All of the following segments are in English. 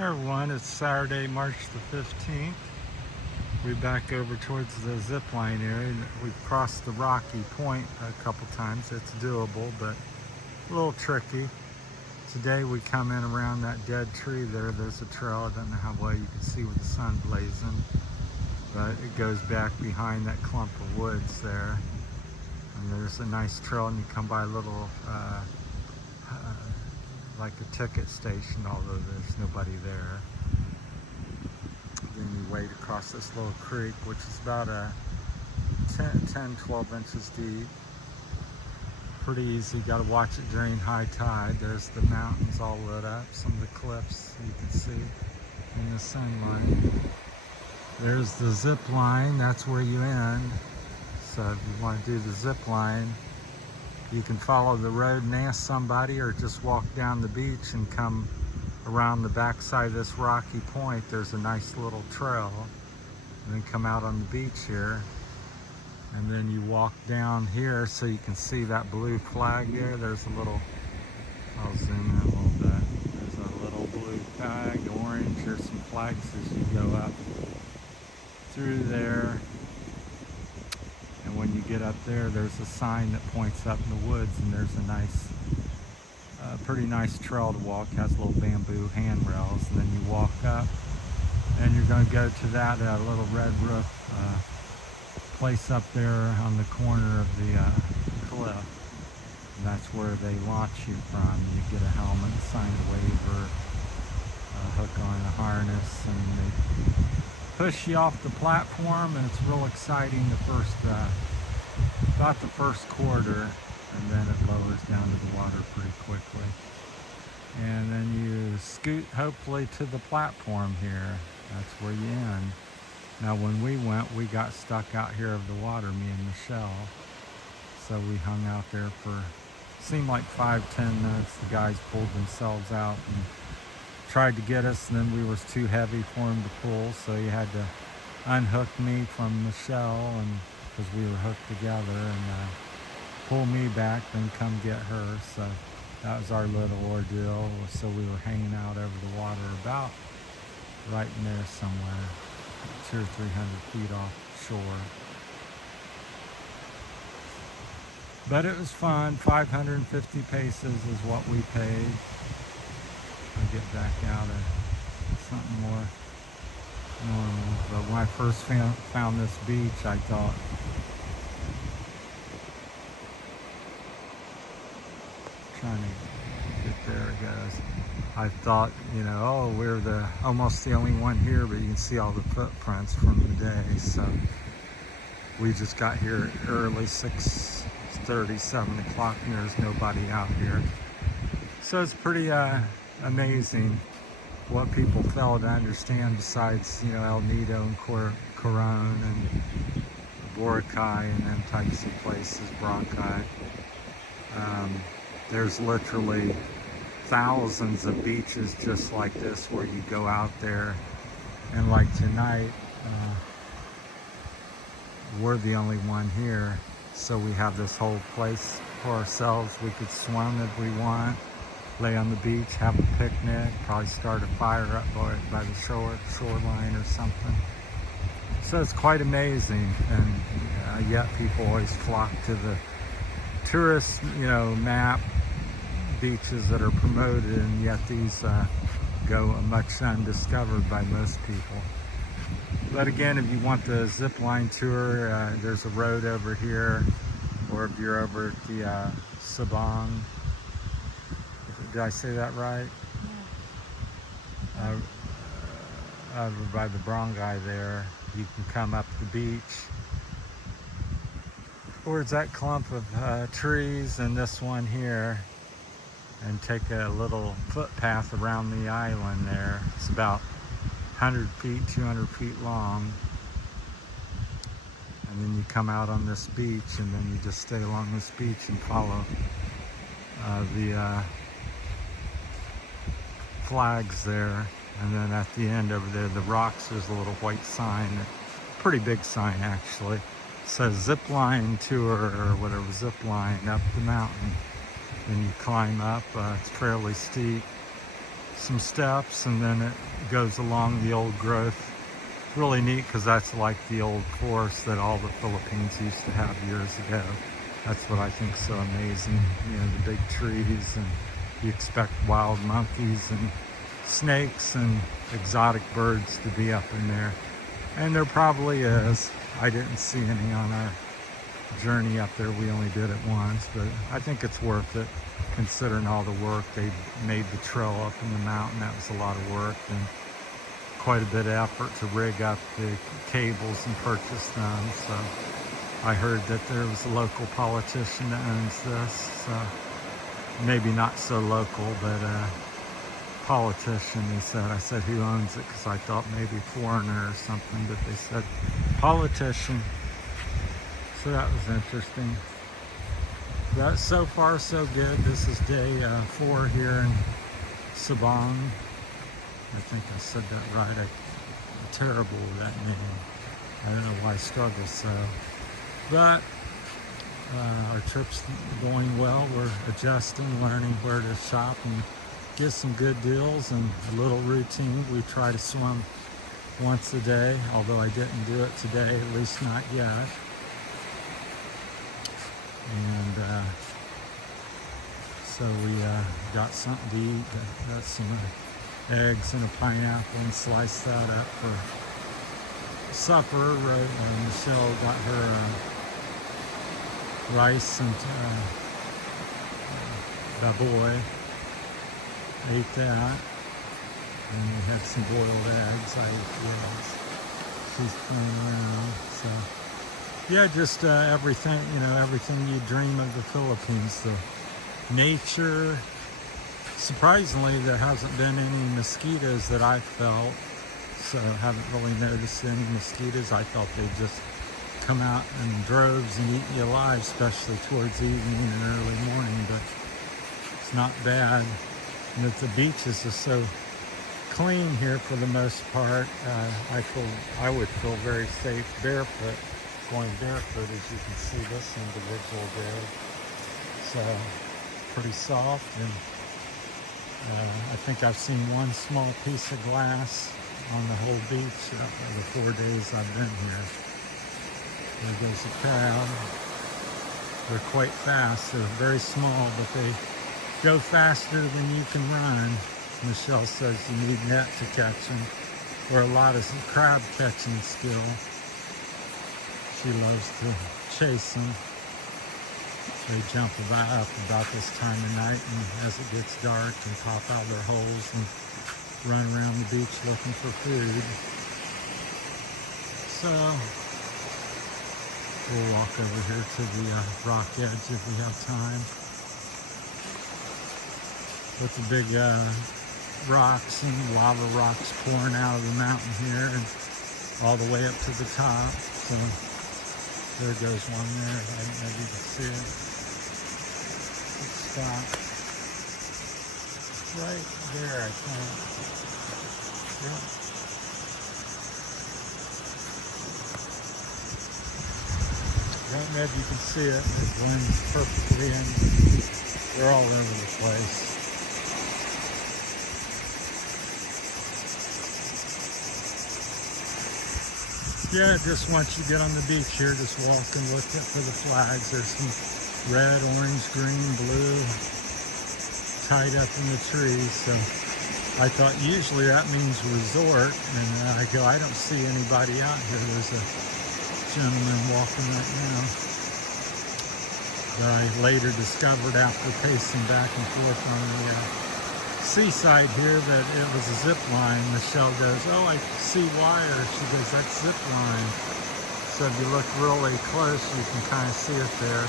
Hey everyone, it's Saturday, March the 15th. We're back over towards the zip line area. We've crossed the rocky point a couple times. It's doable, but a little tricky. Today we come in around that dead tree there. There's a trail. I don't know how well you can see with the sun blazing, but it goes back behind that clump of woods there. And there's a nice trail, and you come by a little like a ticket station, although there's nobody there. Then you wade across this little creek, which is about 10-12 inches deep. Pretty easy. Got to watch it during high tide. There's the mountains all lit up, some of the cliffs you can see in the sunlight. There's the zip line. That's where you end. So if you want to do the zip line, you can follow the road and ask somebody, or just walk down the beach and come around the backside of this rocky point. There's a nice little trail, and then come out on the beach here, and then you walk down here so you can see that blue flag there. There's a little, I'll zoom in a little bit. There's a little blue flag, orange. There's some flags as you go up through there. And when you get up there, there's a sign that points up in the woods, and there's a nice, pretty nice trail to walk. It has little bamboo handrails, and then you walk up, and you're going to go to that little red roof place up there on the corner of the cliff. And that's where they launch you from. You get a helmet, sign a waiver, hook on a harness, and they push you off the platform, and it's real exciting the first, about the first quarter, and then it lowers down to the water pretty quickly. And then you scoot hopefully to the platform here. That's where you end. Now when we went, we got stuck out here of the water, me and Michelle. So we hung out there for, seemed like 5-10 minutes. The guys pulled themselves out and tried to get us, and then we was too heavy for him to pull, so he had to unhook me from Michelle, and because we were hooked together, and pull me back, then come get her. So that was our little ordeal. So we were hanging out over the water about right in there somewhere, 200 or 300 feet off shore. But it was fun. 550 paces is what we paid. I'll get back out of something more normal. But when I first found this beach, I thought, trying to get there, it goes. I thought, you know, oh, we're almost the only one here, but you can see all the footprints from the day. So we just got here early, 6:30, 7 o'clock, and there's nobody out here. So it's pretty amazing what people fail to understand, besides, you know, El Nido and Coron and Boracay and them types of places, Boracay. There's literally thousands of beaches just like this where you go out there, and like tonight, we're the only one here, so we have this whole place for ourselves. We could swim if we want, lay on the beach, have a picnic, probably start a fire up by the shoreline or something. So it's quite amazing, and yet people always flock to the tourist, you know, map beaches that are promoted, and yet these go much undiscovered by most people. But again, if you want the zip line tour, there's a road over here, or if you're over at the Sabang. Did I say that right? Yeah. Over by the barangay there, you can come up the beach towards that clump of trees and this one here, and take a little footpath around the island there. It's about 100 feet, 200 feet long. And then you come out on this beach, and then you just stay along this beach and follow the flags there. And then at the end over there, the rocks, there's a little white sign, a pretty big sign actually. It says zip line tour or whatever, zip line up the mountain. Then you climb up, it's fairly steep. some steps, and then it goes along the old growth. Really neat because that's like the old forest that all the Philippines used to have years ago. That's what I think so amazing. You know, the big trees, and you expect wild monkeys and snakes and exotic birds to be up in there. And there probably is. I didn't see any on our journey up there. We only did it once, but I think it's worth it considering all the work. They made the trail up in the mountain. That was a lot of work and quite a bit of effort to rig up the cables and purchase them. So I heard that there was a local politician that owns this. So maybe not so local, but politician, he said. I said, who owns it? Because I thought maybe foreigner or something, but they said politician. So that was interesting. But so far so good. This is day 4 here in Sabang. I think I said that right. I'm terrible with that name. I don't know why I struggle so. But our trip's going well. We're adjusting, learning where to shop and get some good deals and a little routine. We try to swim once a day, although I didn't do it today, at least not yet. And so we got something to eat. Got some eggs and a pineapple and sliced that up for supper. Michelle got her rice and baboy. Ate that. And we had some boiled eggs. I ate the eggs. She's playing around. So yeah, just everything, you know, everything you dream of the Philippines. The nature. Surprisingly, there hasn't been any mosquitoes that I felt, so I haven't really noticed any mosquitoes. I thought they'd just come out in droves and eat you alive, especially towards evening and early morning, but it's not bad. And that the beaches are so clean here for the most part. I would feel very safe barefoot, going barefoot, as you can see this individual there. So pretty soft, and I think I've seen one small piece of glass on the whole beach the 4 days I've been here. There goes a crowd. They're quite fast. They're very small, but they go faster than you can run. Michelle says you need net to catch them, or a lot of crab catching skill. She loves to chase them. They jump up about this time of night, and as it gets dark, and pop out their holes and run around the beach looking for food. So we'll walk over here to the rock edge if we have time. With the big rocks and lava rocks pouring out of the mountain here and all the way up to the top. So there goes one there. I don't know if you can see it. Spot right there, I think. Yeah. I don't know if you can see it. It blends perfectly in. They're all over the place. Yeah, just once you get on the beach here, just walk and look for the flags. There's some red, orange, green, blue tied up in the trees. So I thought usually that means resort, and I go, I don't see anybody out here. There's a gentleman walking right now. But I later discovered after pacing back and forth on the seaside here that it was a zip line. Michelle goes, oh, I see wire. She goes, that's zip line. So if you look really close, you can kind of see it there,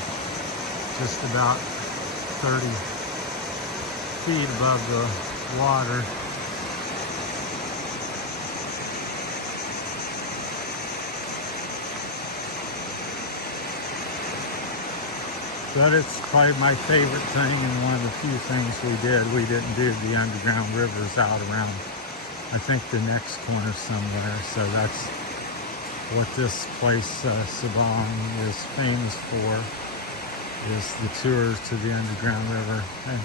just about 30 feet above the water. But it's probably my favorite thing, and one of the few things we did. We didn't do the underground rivers out around, I think, the next corner somewhere. So that's what this place, Sabang, is famous for, is the tours to the underground river. And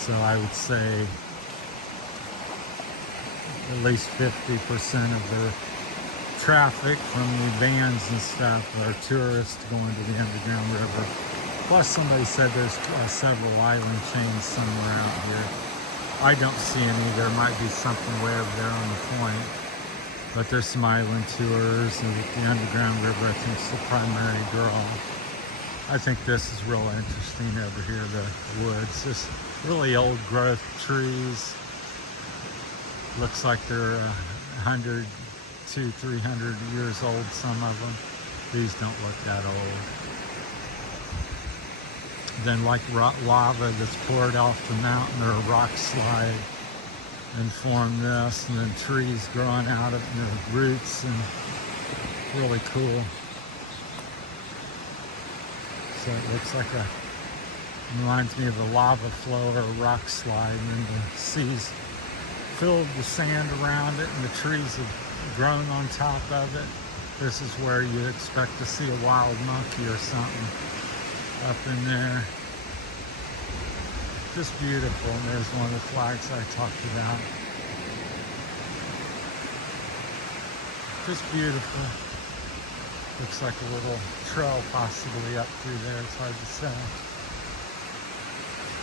So I would say at least 50% of the traffic from the vans and stuff are tourists going to the underground river. Plus somebody said there's several island chains somewhere out here. I don't see any. There might be something way over there on the point. But there's some island tours, and the underground river I think is the primary draw. I think this is real interesting over here, the woods. Just really old growth trees. Looks like they're 100 to 300 years old, some of them. These don't look that old. Then like lava that's poured off the mountain or a rock slide and formed this, and then trees growing out of the roots, and really cool. So it looks like reminds me of a lava flow or a rock slide, and then the sea's filled the sand around it and the trees have grown on top of it. This is where you expect to see a wild monkey or something up in there. Just beautiful, and there's one of the flags I talked about. Just beautiful. Looks like a little trail possibly up through there, it's hard to say.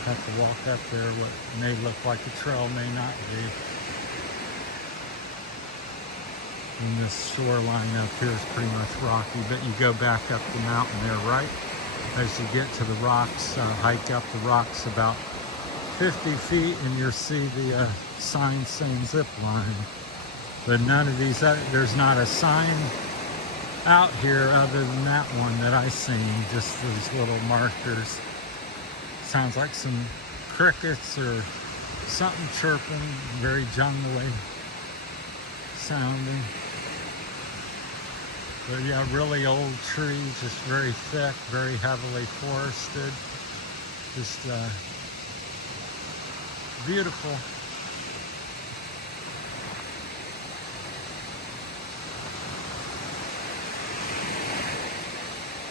Have to walk up there, what may look like a trail may not be. And this shoreline up here is pretty much rocky, but you go back up the mountain there, right? As you get to the rocks, hike up the rocks about 50 feet and you'll see the sign saying zip line. But none of these, there's not a sign out here other than that one that I seen, just these little markers. Sounds like some crickets or something chirping, very jungly sounding. But yeah, really old trees, just very thick, very heavily forested. Just beautiful.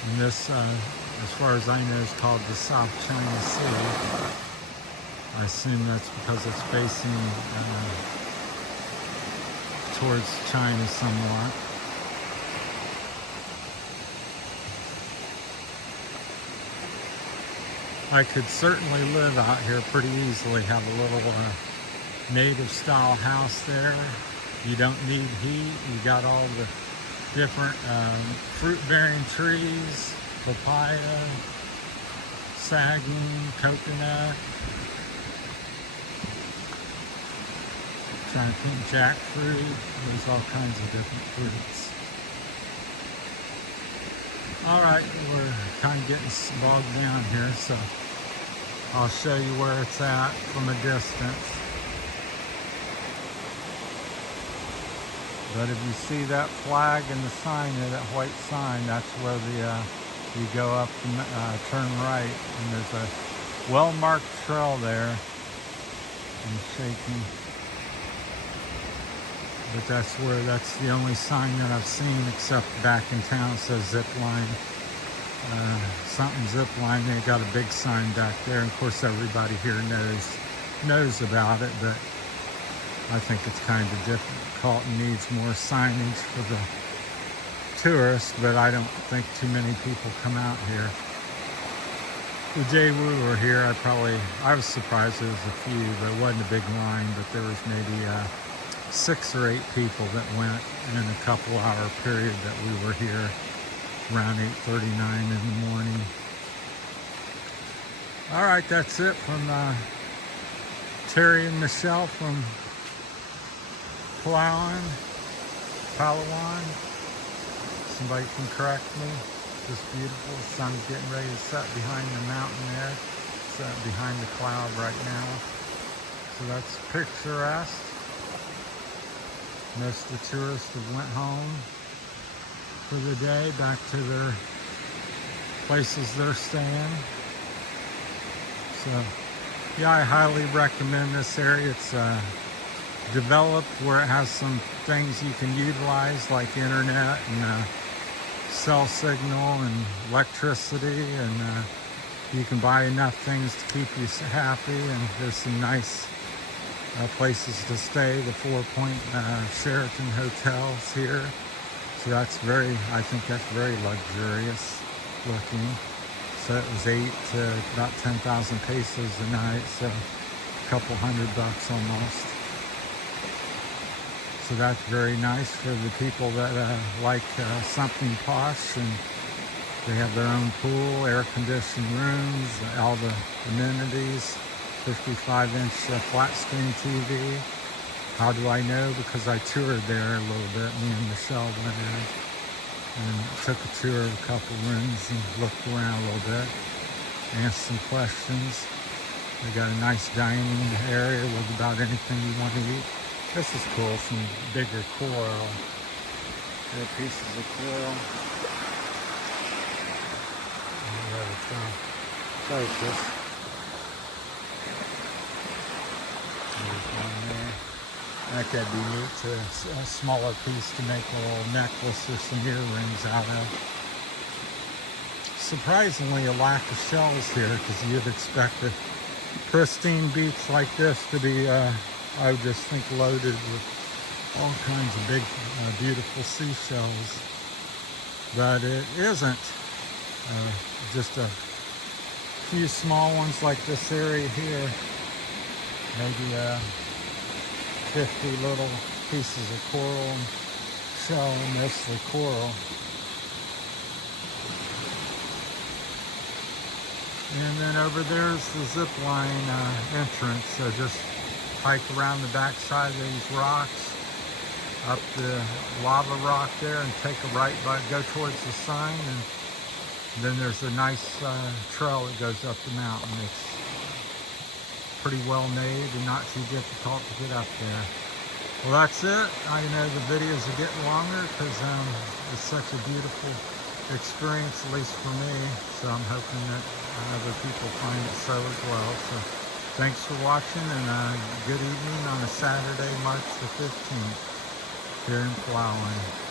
And this, as far as I know, is called the South China Sea. I assume that's because it's facing towards China somewhat. I could certainly live out here pretty easily, have a little native style house there. You don't need heat. You got all the different fruit bearing trees, papaya, sagging, coconut, trying to think, jackfruit. There's all kinds of different fruits. All right, we're kind of getting bogged down here, so I'll show you where it's at from a distance. But if you see that flag and the sign there, that white sign, that's where you go up and turn right, and there's a well-marked trail there. I'm shaking. But that's the only sign that I've seen, except back in town says zip line. Something zip line, they got a big sign back there. And of course everybody here knows about it, but I think it's kind of difficult and needs more signage for the tourists, but I don't think too many people come out here. The day we were here, I was surprised there was a few, but it wasn't a big line, but there was maybe 6 or 8 people that went in a couple hour period that we were here, around 8:39 in the morning. All right, that's it from Terry and Michelle from Palawan. Somebody can correct me. Just beautiful. The sun's getting ready to set behind the mountain there. Set behind the cloud right now. So that's picturesque. Most of the tourists have went home for the day, back to their places they're staying. So yeah, I highly recommend this area. It's developed where it has some things you can utilize, like internet and cell signal and electricity, and you can buy enough things to keep you happy, and there's some nice places to stay. The 4-Point Sheraton hotels here. So that's I think that's very luxurious looking. So it was 8 to about 10,000 pesos a night, so a couple $100 almost. So that's very nice for the people that like something posh, and they have their own pool, air-conditioned rooms, all the amenities, 55-inch flat screen TV. How do I know? Because I toured there a little bit. Me and Michelle went in and took a tour of a couple rooms and looked around a little bit, answered some questions. They got a nice dining area with about anything you want to eat. This is cool, some bigger coral. There are pieces of coral. Focus. There's one there. That could be neat to a smaller piece to make a little necklace or some earrings out of. Surprisingly, a lack of shells here, because you'd expect a pristine beach like this to be, I would just think, loaded with all kinds of big, beautiful seashells. But it isn't. Just a few small ones like this area here. Maybe 50 little pieces of coral and shell, mostly coral. And then over there's the zip line entrance. So just hike around the backside of these rocks, up the lava rock there, and take a right, go towards the sign, and then there's a nice trail that goes up the mountain. It's pretty well made and not too difficult to get up there. Well, that's it. I know the videos are getting longer because it's such a beautiful experience, at least for me. So I'm hoping that other people find it so as well. So thanks for watching, and good evening on a Saturday, March the 15th here in Palawan.